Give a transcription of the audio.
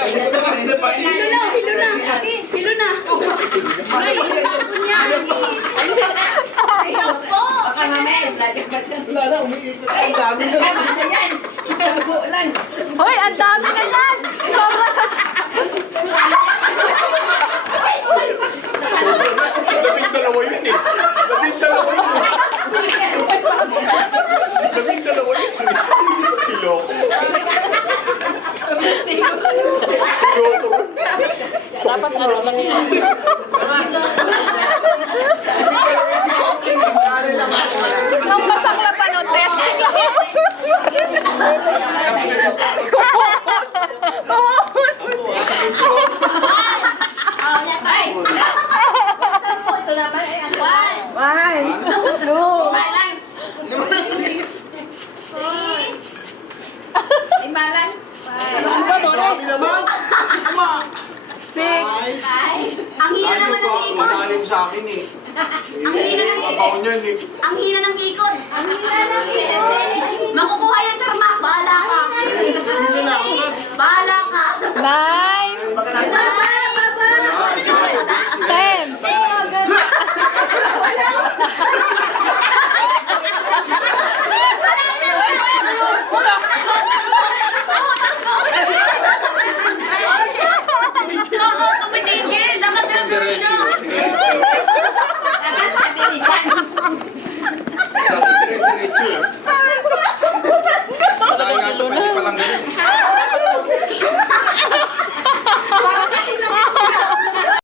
Hilo na. Hilo na. Ay, tapon yan. Sampo. Baka mamaya, lagi ba dyan? Wala na, umiikot. Ang dami na. Ano yan? Bulan. Hoy, ang dami na yan. Sobra sa... Labing dalawa yun eh. Labing dalawa yun. Labing dalawa yun. Piloko. Piloko. Dapat ano lang yan. Nung masaklapan o testing lang. Oh, yan pa. Sampo, ito naman. One. One, two, Imbalan. Three. Imbalan. Ang dami naman. six. Five. Ang hina naman ng ikot. Malalim sa akin eh. Ang hina ng Kabaw niyan eh. Ang hina ng ikot. Ang hina ng